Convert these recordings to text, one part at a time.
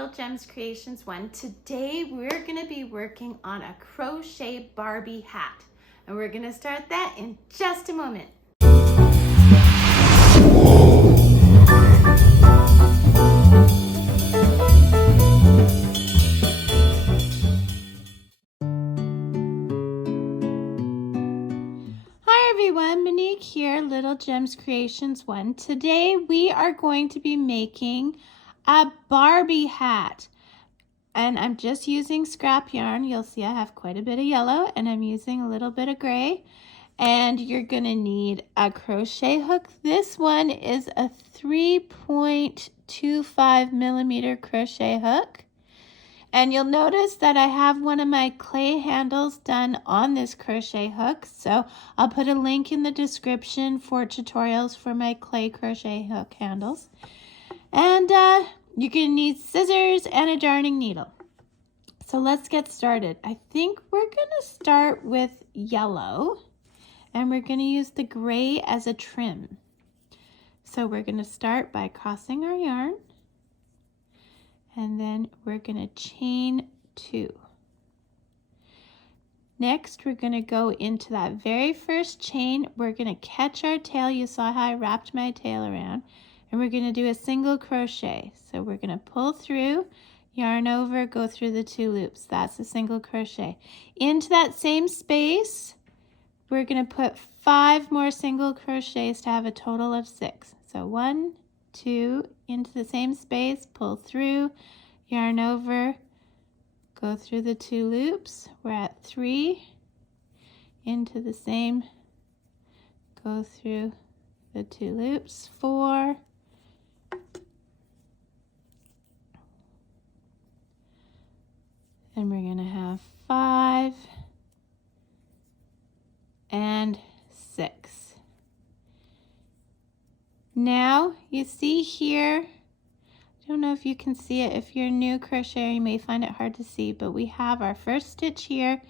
Little Gems Creations 1. Today we're going to be working on a crochet Barbie hat, and we're going to start that in just a moment. Hi everyone, Monique here, Little Gems Creations 1. Today we are going to be making a Barbie hat. And I'm just using scrap yarn. You'll see I have quite a bit of yellow and I'm using a little bit of gray. And you're going to need a crochet hook. This one is a 3.25 millimeter crochet hook. And you'll notice that I have one of my clay handles done on this crochet hook. So I'll put a link in the description for tutorials for my clay crochet hook handles. And you're going to need scissors and a darning needle. So let's get started. I think we're going to start with yellow and we're going to use the gray as a trim. So we're going to start by crossing our yarn and then we're going to chain 2. Next, we're going to go into that very first chain. We're going to catch our tail. You saw how I wrapped my tail around. And we're going to do a single crochet. So we're going to pull through, yarn over, go through the 2 loops. That's a single crochet. Into that same space, we're going to put 5 more single crochets to have a total of 6. So 1, 2, into the same space, pull through, yarn over, go through the 2 loops. We're at 3, into the same, go through the 2 loops, 4, and we're going to have 5 and 6. Now you see here, I don't know if you can see it. If you're a new crocheter, you may find it hard to see, but we have our first stitch here,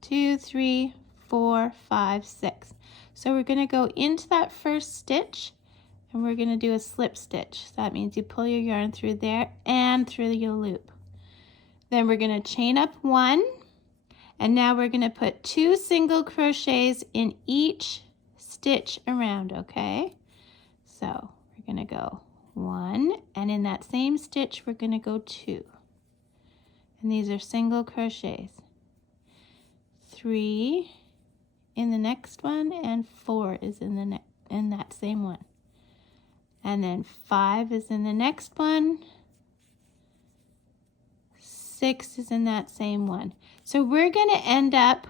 2, 3, 4, 5, 6. So we're going to go into that first stitch and we're going to do a slip stitch. So that means you pull your yarn through there and through your loop. Then we're going to chain up 1, and now we're going to put 2 single crochets in each stitch around, okay? So we're going to go 1, and in that same stitch we're going to go 2. And these are single crochets. 3 in the next one, and 4 is in that same one. And then 5 is in the next one. 6 is in that same one. So we're going to end up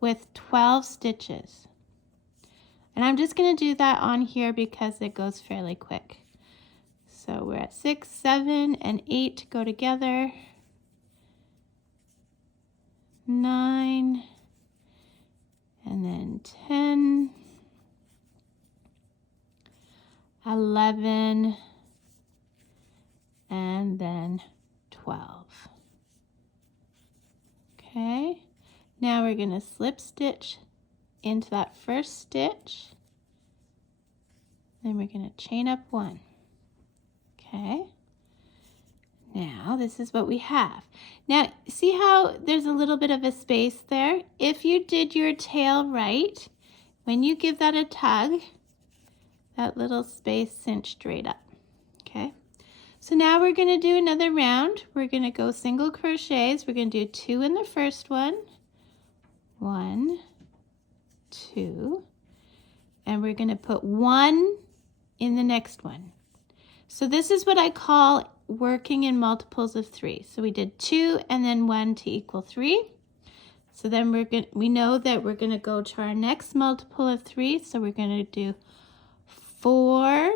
with 12 stitches. And I'm just going to do that on here because it goes fairly quick. So we're at 6, 7, and 8 go together. 9, and then 10, 11, and then 12. Okay, now we're going to slip stitch into that first stitch, then we're going to chain up 1. Okay, now this is what we have. Now see how there's a little bit of a space there? If you did your tail right, when you give that a tug, that little space cinched right up. Okay, so now we're going to do another round. We're going to go single crochets. We're going to do 2 in the first one, 1, 2, and we're going to put 1 in the next one. So this is what I call working in multiples of 3. So we did 2 and then 1 to equal 3. So then we know that we're going to go to our next multiple of 3. So we're going to do 4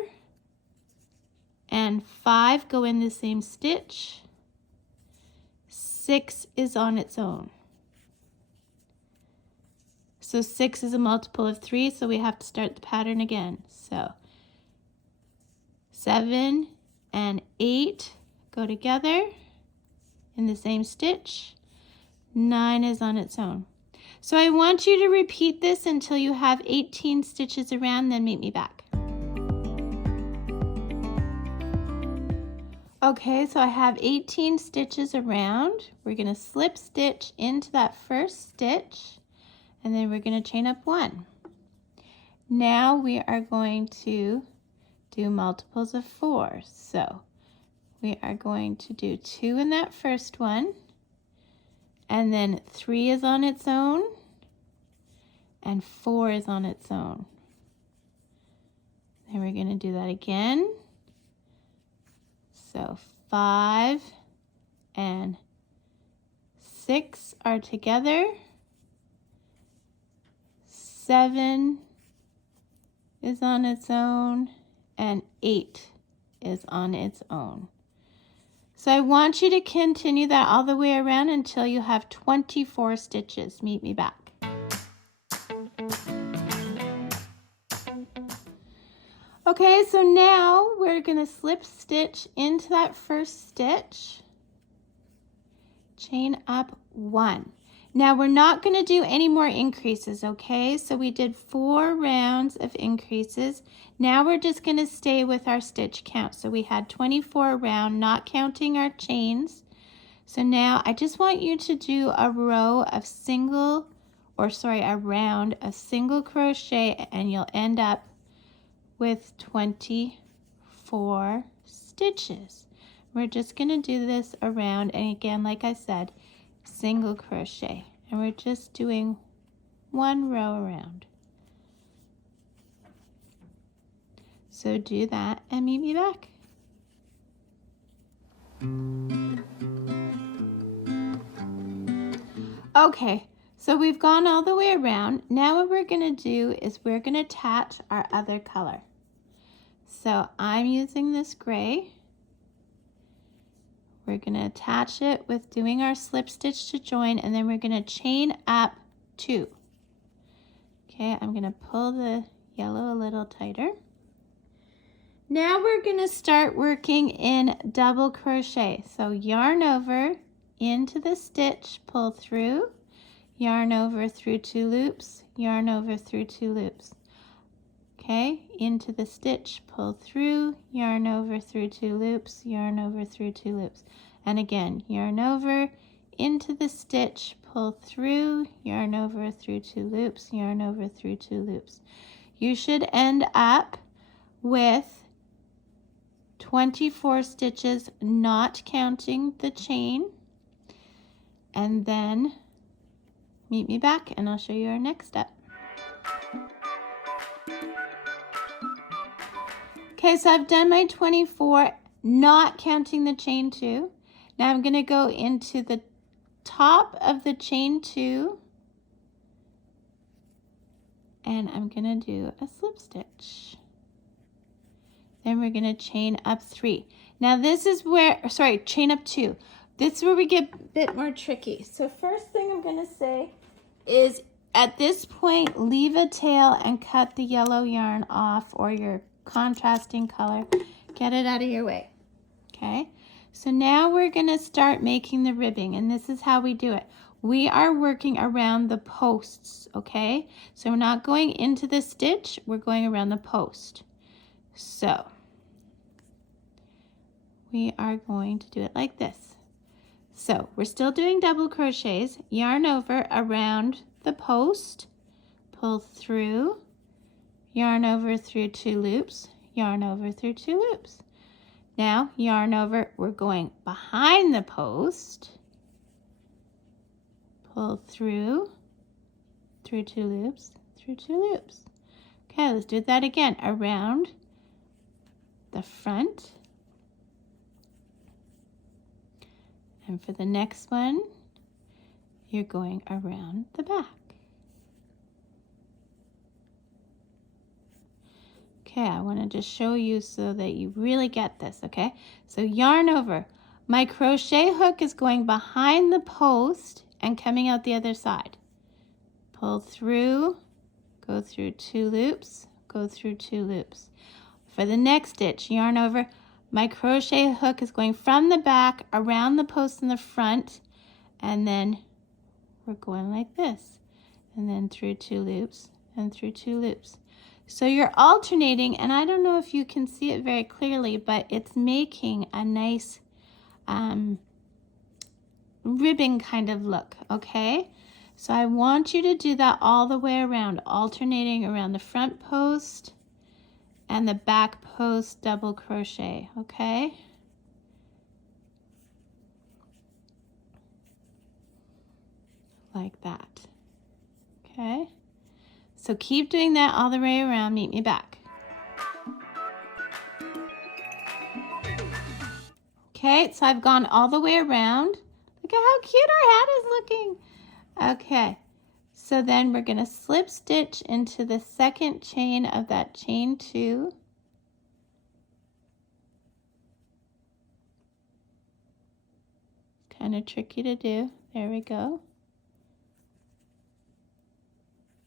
and 5 go in the same stitch. 6 is on its own. So 6 is a multiple of 3, so we have to start the pattern again. So 7 and 8 go together in the same stitch. 9 is on its own. So I want you to repeat this until you have 18 stitches around, then meet me back. Okay, so I have 18 stitches around. We're going to slip stitch into that first stitch, and then we're going to chain up 1. Now we are going to do multiples of 4. So we are going to do 2 in that first one, and then 3 is on its own, and 4 is on its own. Then we're going to do that again. So 5 and 6 are together. 7 is on its own, and 8 is on its own. So I want you to continue that all the way around until you have 24 stitches. Meet me back. Okay, so now we're going to slip stitch into that first stitch, chain up 1. Now we're not going to do any more increases, okay? So we did 4 rounds of increases. Now we're just going to stay with our stitch count. So we had 24 around, not counting our chains. So now I just want you to do a round of single crochet, and you'll end up with 24 stitches. We're just going to do this around, and again, like I said, single crochet, and we're just doing 1 row around. So do that and meet me back. Okay, so we've gone all the way around. Now what we're going to do is we're going to attach our other color. So I'm using this gray. We're going to attach it with doing our slip stitch to join, and then we're going to chain up 2. Okay, I'm going to pull the yellow a little tighter. Now we're going to start working in double crochet. So yarn over into the stitch, pull through, yarn over through 2 loops, yarn over through 2 loops. Okay, into the stitch, pull through, yarn over through 2 loops, yarn over through 2 loops. And again, yarn over into the stitch, pull through, yarn over through 2 loops, yarn over through 2 loops. You should end up with 24 stitches, not counting the chain. And then meet me back and I'll show you our next step. Okay, so I've done my 24, not counting the chain 2. Now I'm going to go into the top of the chain 2, and I'm going to do a slip stitch. Then we're going to chain up 3. Now this is where, chain up 2. This is where we get a bit more tricky. So first thing I'm going to say is at this point, leave a tail and cut the yellow yarn off, or your contrasting color. Get it out of your way. Okay, so now we're going to start making the ribbing, and this is how we do it. We are working around the posts, okay? So we're not going into the stitch, we're going around the post. So we are going to do it like this. So we're still doing double crochets, yarn over around the post, pull through, yarn over through 2 loops, yarn over through 2 loops. Now yarn over, we're going behind the post, pull through 2 loops, through 2 loops. Okay, let's do that again, around the front. And for the next one, you're going around the back. Okay, I want to just show you so that you really get this, okay? So yarn over. My crochet hook is going behind the post and coming out the other side. Pull through, go through 2 loops, go through 2 loops. For the next stitch, yarn over. My crochet hook is going from the back around the post in the front, and then we're going like this, and then through 2 loops and through 2 loops. So you're alternating, and I don't know if you can see it very clearly, but it's making a nice ribbon kind of look, okay? So I want you to do that all the way around, alternating around the front post and the back post double crochet, okay? Like that, okay? So keep doing that all the way around. Meet me back. Okay, so I've gone all the way around. Look at how cute our hat is looking. Okay, so then we're going to slip stitch into the second chain of that chain 2. Kind of tricky to do. There we go.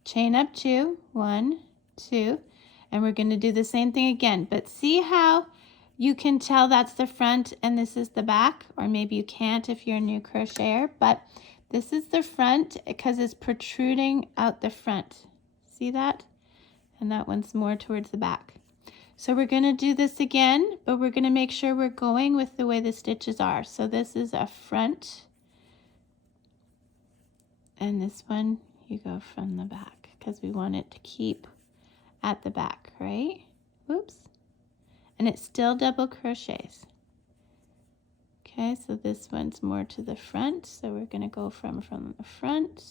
Chain up 2, 1, 2, and we're going to do the same thing again. But see how you can tell that's the front and this is the back, or maybe you can't if you're a new crocheter, but this is the front because it's protruding out the front. See that? And that one's more towards the back. So we're going to do this again, but we're going to make sure we're going with the way the stitches are. So this is a front, and this one you go from the back because we want it to keep at the back, right? Whoops. And it's still double crochets. Okay, so this one's more to the front, so we're going to go from the front.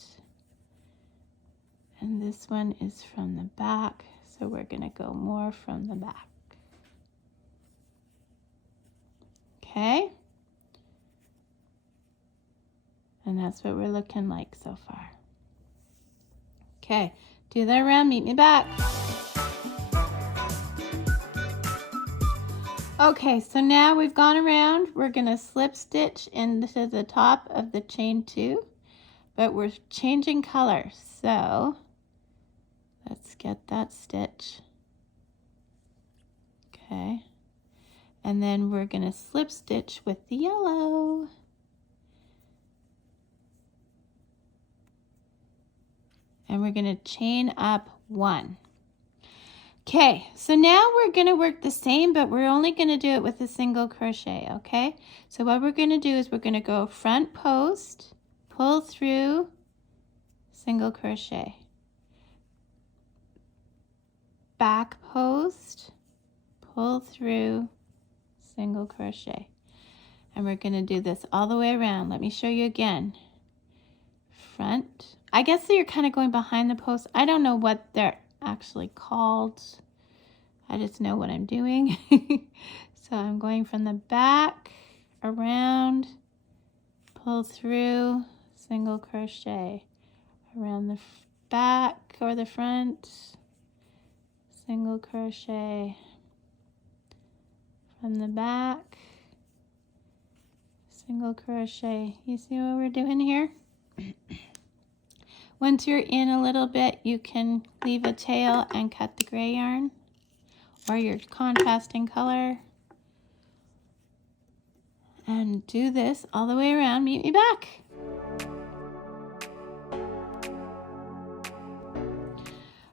And this one is from the back, so we're going to go more from the back. Okay? And that's what we're looking like so far. Okay, do that around, meet me back. Okay, so now we've gone around. We're going to slip stitch into the top of the chain 2, but we're changing color. So let's get that stitch. Okay, and then we're going to slip stitch with the yellow. And we're going to chain up 1. Okay, so now we're going to work the same, but we're only going to do it with a single crochet, okay? So what we're going to do is we're going to go front post, pull through, single crochet. Back post, pull through, single crochet. And we're going to do this all the way around. Let me show you again. Front. I guess you're kind of going behind the post. I don't know what they're actually called. I just know what I'm doing. So I'm going from the back, around, pull through, single crochet. Around the back or the front, single crochet. From the back, single crochet. You see what we're doing here? Once you're in a little bit, you can leave a tail and cut the gray yarn or your contrasting color. And do this all the way around. Meet me back.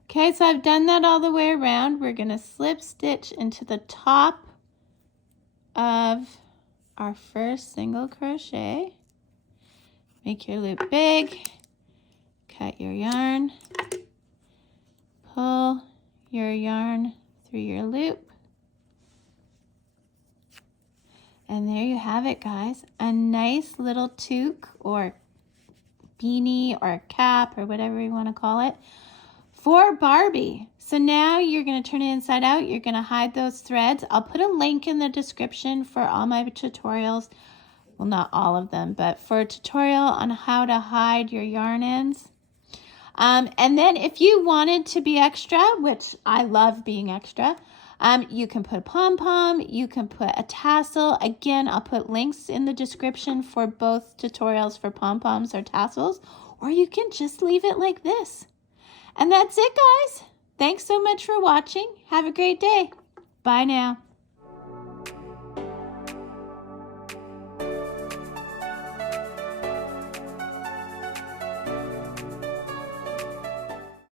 Okay, so I've done that all the way around. We're going to slip stitch into the top of our first single crochet. Make your loop big. Cut your yarn, pull your yarn through your loop, and there you have it, guys. A nice little toque or beanie or cap or whatever you want to call it for Barbie. So now you're going to turn it inside out. You're going to hide those threads. I'll put a link in the description for all my tutorials. Well, not all of them, but for a tutorial on how to hide your yarn ends. And then if you wanted to be extra, which I love being extra, you can put a pom-pom, you can put a tassel. Again, I'll put links in the description for both tutorials for pom-poms or tassels, or you can just leave it like this. And that's it, guys. Thanks so much for watching. Have a great day. Bye now.